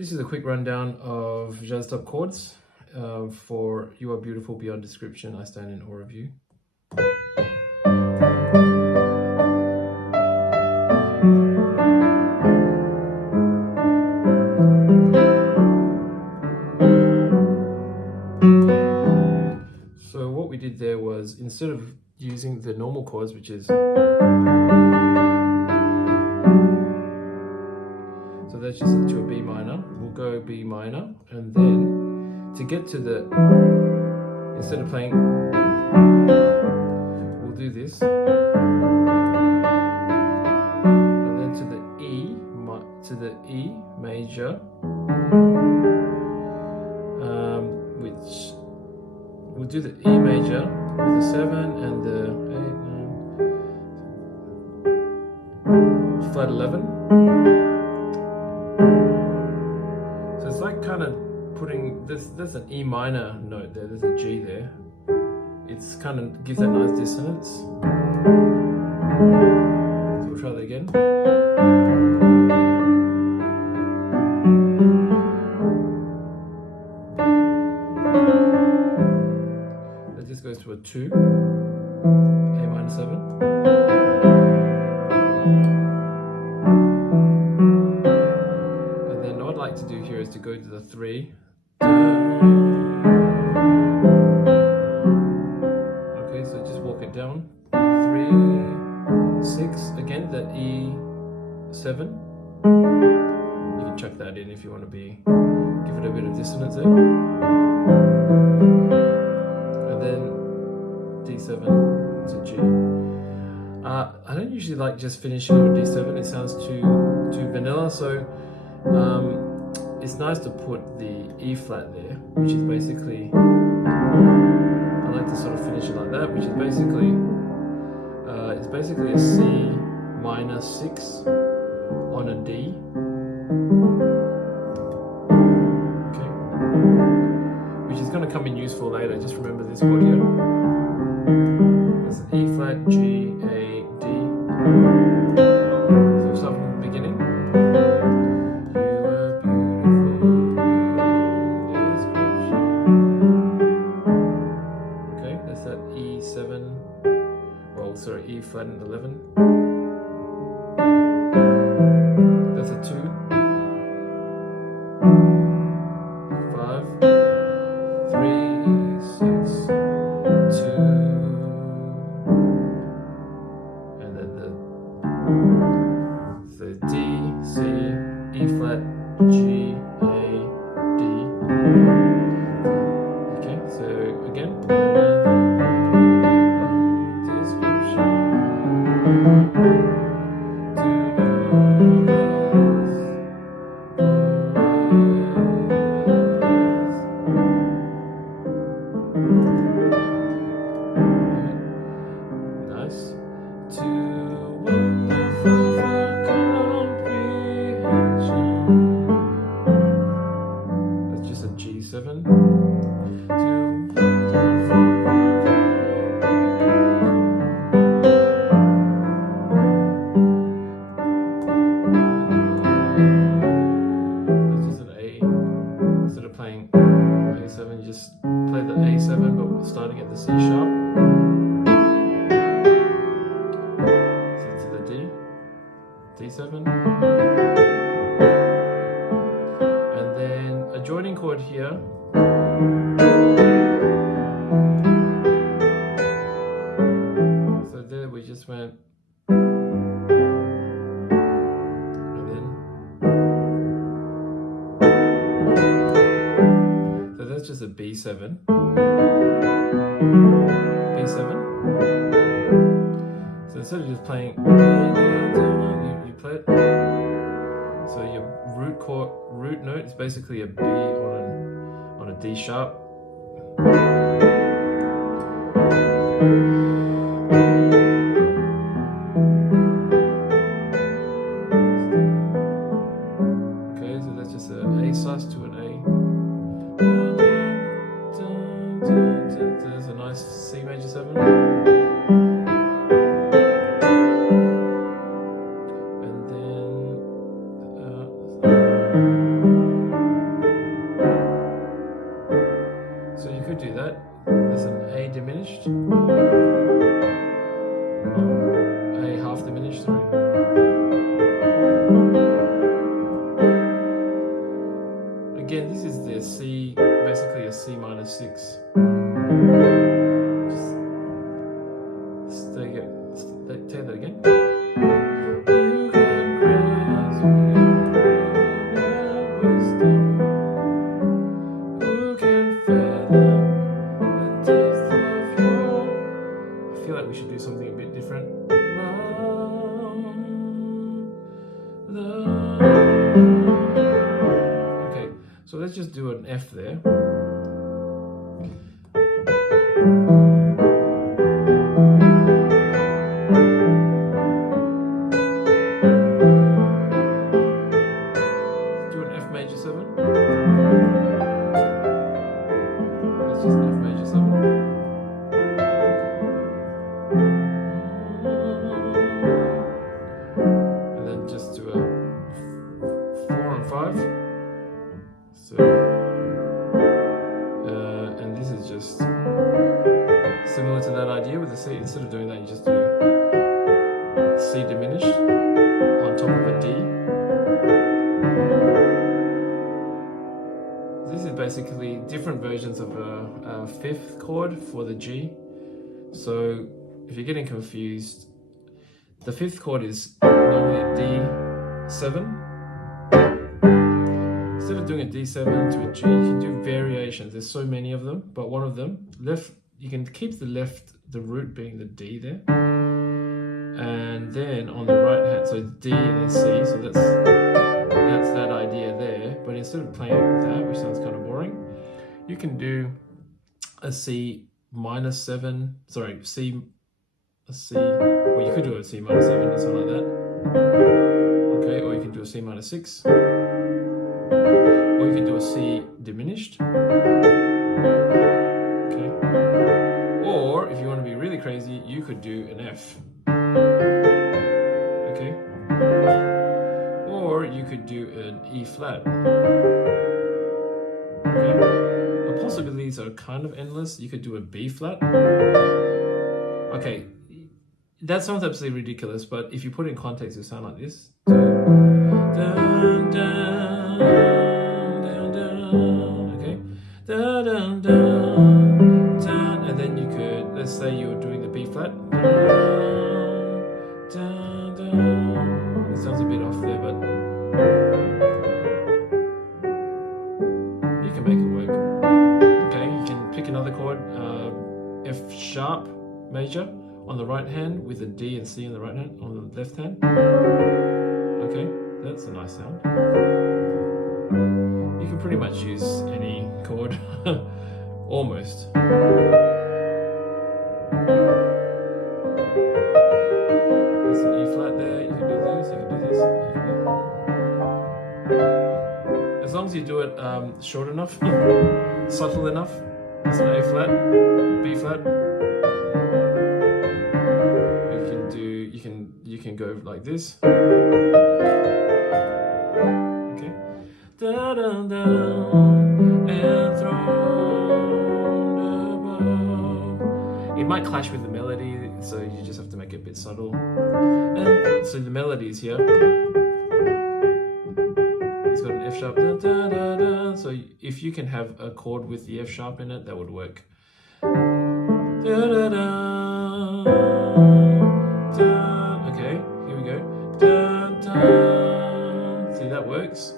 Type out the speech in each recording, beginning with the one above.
This is a quick rundown of jazzed up chords for You Are Beautiful Beyond Description, I Stand in Awe of You. So what we did there was, instead of using the normal chords, which is, so that's just to a B minor, we'll go B minor, and then to get to the, instead of playing, we'll do this, and then to the E major, which we'll do the E major with the 7 and the 8, 9, flat 11. So it's like kind of putting this, there's an E minor note there, there's a G there. It's kind of gives that nice dissonance. So we'll try that again. That just goes to a 2, A minor 7. And then what I'd like to do here is to go to the 3. Okay, so just walk it down. 3, 6, again the E7. You can chuck that in if you want to give it a bit of dissonance there. And then D7 to G. I don't usually like just finishing on D7, it sounds too vanilla, so it's nice to put the E flat there, which is basically, I like to sort of finish it like that, which is basically, it's basically a C minor 6 on a D. Okay, which is going to come in useful later. Just remember this chord here. It's an E flat, G, A, D. So we'll start from the beginning. Okay, that's that E7. Well, sorry, E flat and 11. That's a 2. 5, 3, 6, 2, and then the D, C, E flat, G, A, D. Okay, so again. Nice. Too wonderful for comprehension. That's just a G7. Too wonderful for that's just an A. Instead of playing A7, you just play the A7 but starting at the C sharp. D7, and then a joining chord here. So there we just went, and then, so that's just a B7, B7. So instead of just playing, you play it. So your root note is basically a B on a D sharp. Okay, so that's just an A sus to an A. There's a nice C major 7. And then a C minor 6. Just take that again. You can grasp your wisdom. Who can fathom the depth of your... I feel like we should do something a bit different. Okay, so let's just do an F there. Do an F major 7. That's just an F major 7. And then just do a 4 and 5. So, and this is just similar to that idea with the C. Instead of doing that, you just do C diminished on top of a D. This is basically different versions of a fifth chord for the G. So if you're getting confused, the fifth chord is normally a D7. Instead of doing a D7 to a G, you can do variations. There's so many of them, but one of them, you can keep the root being the D there. And then on the right hand, so D and then C, so that's that idea there. But instead of playing it with that, which sounds kind of boring, you can do a C minus 7, sorry, well, you could do a C minus 7 or something like that. Okay, or you can do a C minus 6. Or you can do a C diminished. Okay. Or if you want to be really crazy, you could do an F. Okay. Or you could do an E flat. Okay. The possibilities are kind of endless. You could do a B flat. Okay. That sounds absolutely ridiculous, but if you put it in context, it'll sound like this. Dun, dun, dun, dun, okay. Dun, dun, dun, dun. And then you could, let's say you were doing the B flat. Dun, dun, dun. It sounds a bit off there, but you can make it work. Okay, you can pick another chord, F sharp major on the right hand with a D and C on the right hand, on the left hand. Okay, that's a nice sound. You can pretty much use any chord, almost. There's an E flat there, you can do this, you can do this. As long as you do it short enough, subtle enough. That's an A flat, B flat. You can go like this. Okay. Da da da, enthroned above. It might clash with the melody, so you just have to make it a bit subtle. And so the melody is here. It's got an F sharp. Da, da, da, da. So if you can have a chord with the F sharp in it, that would work. Da, da, da, da. Okay, here we go. Dun, dun. See, that works.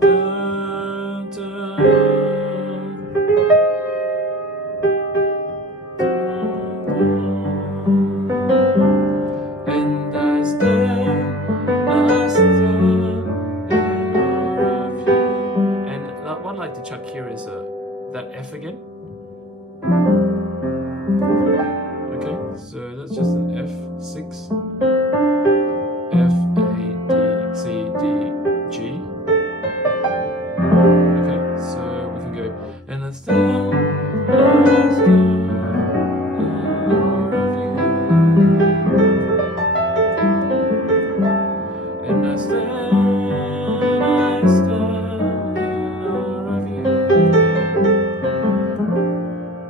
Dun, dun. And I stand in awe of you. And what I'd like to chuck here is that F again. Okay, so that's just an F6. F, A, D, C, D, G. Okay, so we can go, and I stand in awe of you. And I stand in awe of you.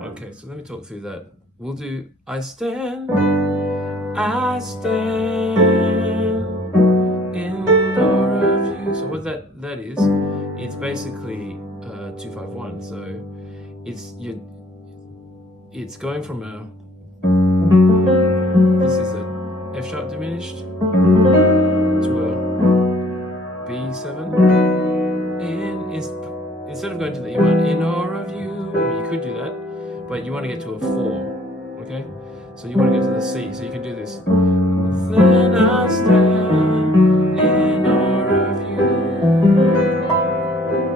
Okay, so let me talk through that. We'll do, I stand in awe of you. So what that is, it's basically 2-5-1. So it's going from this is a F sharp diminished to a B7 instead of going to the E minor, in awe of you. You could do that, but you want to get to a 4, okay? So you want to get to the C, so you can do this. Then I stand in awe of you.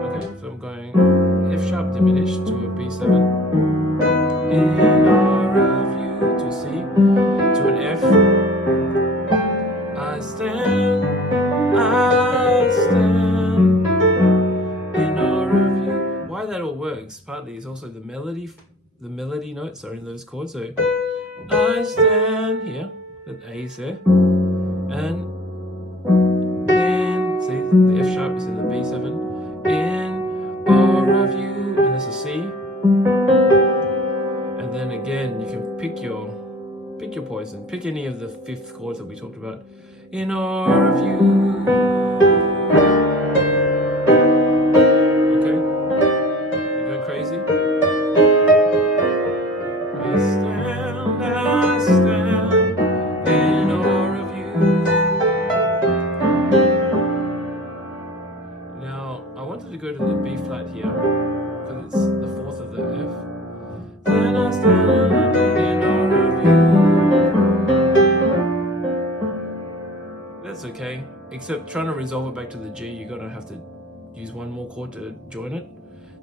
Okay, so I'm going F sharp diminished to a B7. In awe of you to C, to an F. I stand in awe of you. Why that all works, partly is also the melody notes are in those chords. So I stand here, that A is there, and then see the F sharp is in the B7, in awe of you, and there's a C, and then again you can pick your poison, pick any of the 5th chords that we talked about, in awe of you. Okay, you going crazy? I stand in awe of you. Now, I wanted to go to the B flat here, because it's the 4th of the F. Then I stand in awe of you. That's okay, except trying to resolve it back to the G, you're going to have to use one more chord to join it.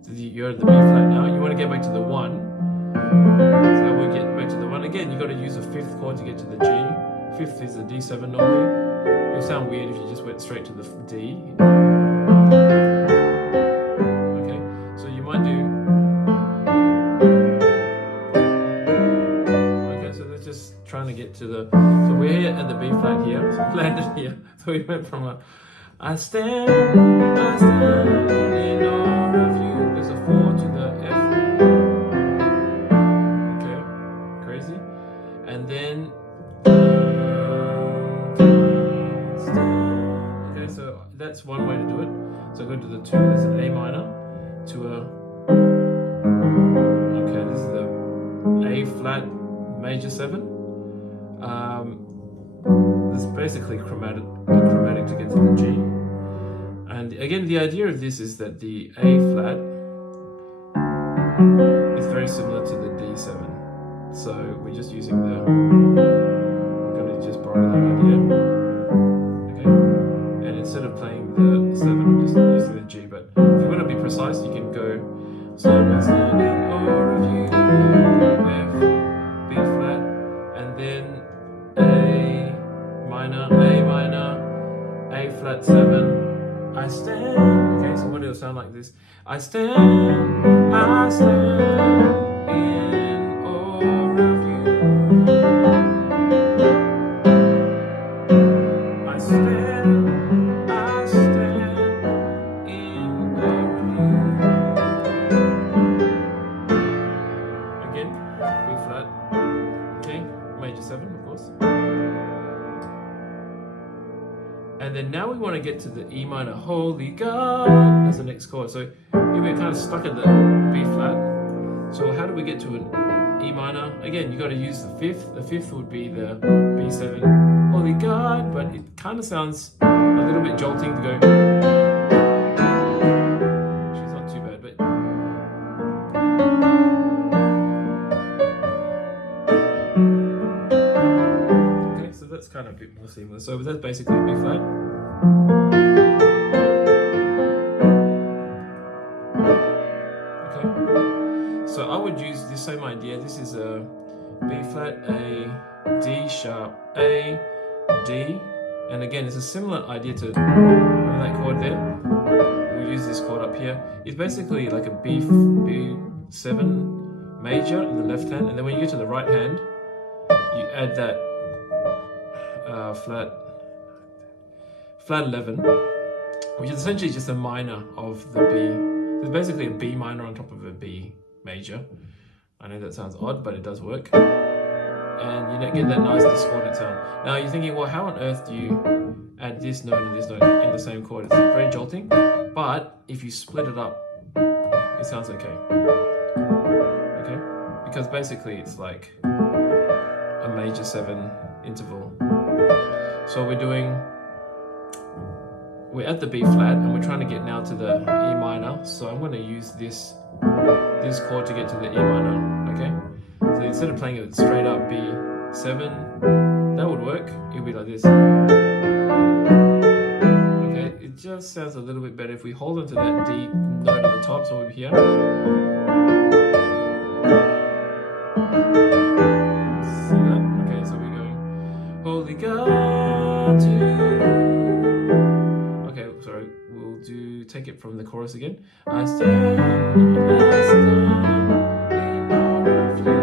So you're at the B flat now, you want to get back to the 1. So we'll get back to the 1. Again, you've got to use a 5th chord to get to the G. 5th is the D7 normally. It would sound weird if you just went straight to the D. Okay, so you might do... Okay, so that's just trying to get to the... So we're here at the B flat here, so we landed here. So we went from a... I stand in awe of you. There's a 4 to the F. And then, okay, so that's one way to do it. So go to the 2, that's an A minor, to a, okay, this is the A flat major 7. This is basically chromatic to get to the G. And again, the idea of this is that the A flat is very similar to the D7. So we're just using the, we're going to just borrow that idea, okay? And instead of playing the 7, I'm just using the G, but if you want to be precise, you can go, so I'm standing awe of you, F, B flat, and then A minor, A flat 7, I stand, okay, so what it'll sound like this, I stand in awe of you. I stand in awe of you. Again, B flat, okay, major 7 of course. And then now we want to get to the E minor, holy God, that's the next chord. So here we're kind of stuck at the B flat. So how do we get to an E minor? Again, you got to use the 5th. The 5th would be the B7, holy God, but it kind of sounds a little bit jolting to go. She's not too bad, but okay, so that's kind of a bit more seamless. So that's basically B flat. So I would use this same idea. This is a B flat, A, D sharp, A, D. And again, it's a similar idea to that chord there. We'll use this chord up here. It's basically like a B7 major in the left hand. And then when you get to the right hand, you add that flat 11, which is essentially just a minor of the B. There's basically a B minor on top of a B major. I know that sounds odd, but it does work. And you get that nice discordant sound. Now you're thinking, well, how on earth do you add this note and this note in the same chord? It's very jolting, but if you split it up, it sounds okay. because basically it's like a major 7 interval. So we're at the B flat and we're trying to get now to the E minor. So I'm going to use this chord to get to the E minor. Okay. So instead of playing it straight up B7, that would work. It'll be like this. Okay. It just sounds a little bit better if we hold onto that D note at the top. So we're here. See that? Okay. So we're going, Holy God to. Sorry, we'll take it from the chorus again. I stand in awe of you.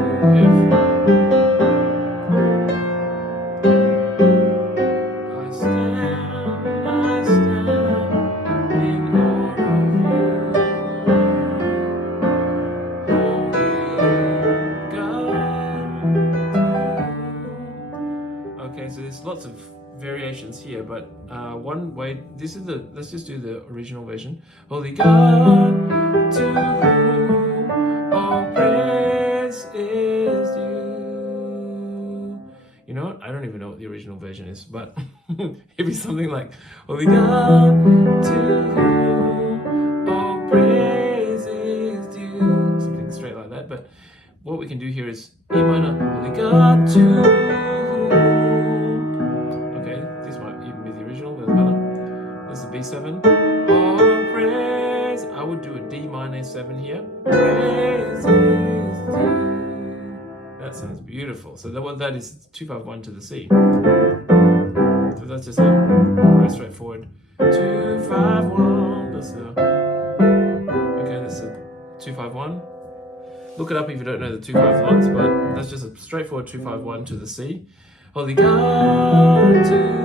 I stand in awe of you. Holy God. Okay, so there's lots of variations here, but one way, let's just do the original version. Holy God, to whom all praise is due. You know what? I don't even know what the original version is, but it'd be something like, Holy God, to whom all praise is due. Something straight like that, but what we can do here is E minor, Holy God, to whom. B7. Oh, praise. I would do a D minor 7 here. Praise is due. That sounds beautiful. So that is 2-5-1 to the C. So that's just very straightforward. 2-5-1. That's the 2-5-1. Look it up if you don't know the 2-5-1s, but that's just a straightforward 2-5-1 to the C. Holy God to.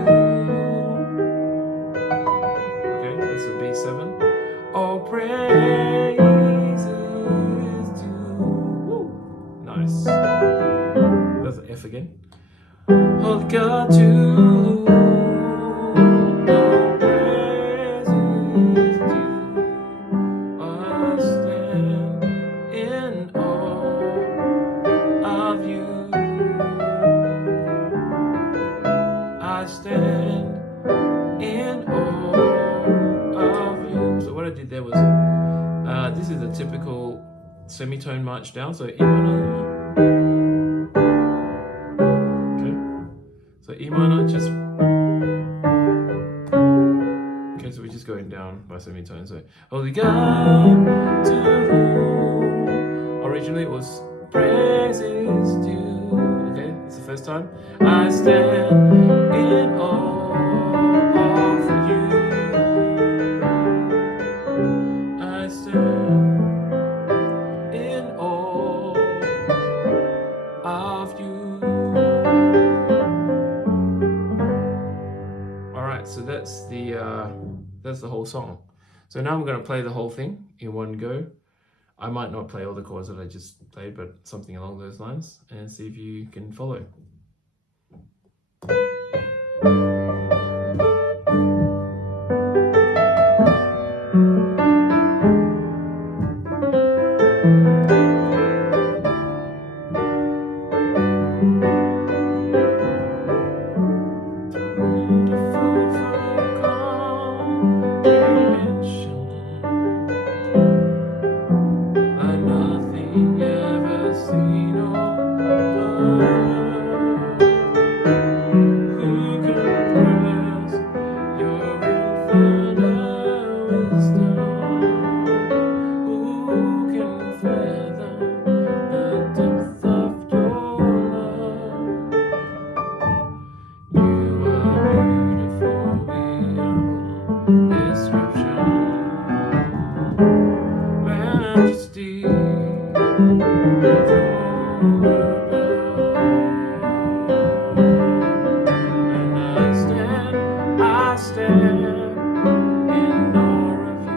B7. Oh, praises due. Woo. Nice. That's an F again. Holy God to whom all praises due. I stand in awe of you. I stand in awe. So what I did there was, this is a typical semitone march down, so E minor. Okay, so E minor, just, okay, so we're just going down by semitone, so Holy God to whom originally it was praises due. Okay, it's the first time. I stand in awe of you. In awe of you. All right, so that's the whole song. So now I'm going to play the whole thing in one go. I might not play all the chords that I just played, but something along those lines, and see if you can follow. I stand in awe of you.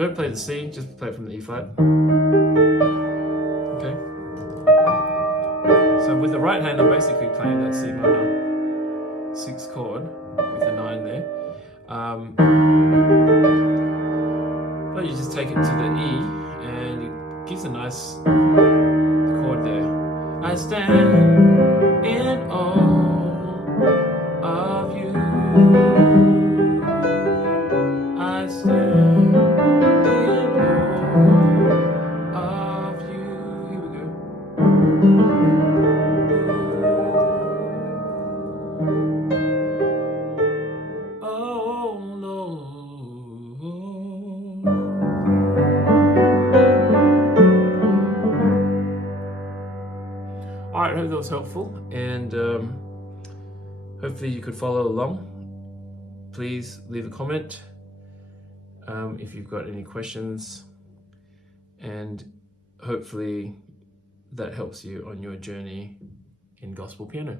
don't play the C, just play it from the E flat. Okay. So with the right hand, I'm basically playing that C minor 6 chord with a 9 there. But you just take it to the E, and it gives a nice chord there. I stand in awe of you. I stand in awe of you. Here we go. Oh Lord. Alright, I hope that was helpful, and hopefully you could follow along. Please leave a comment if you've got any questions, and hopefully that helps you on your journey in gospel piano.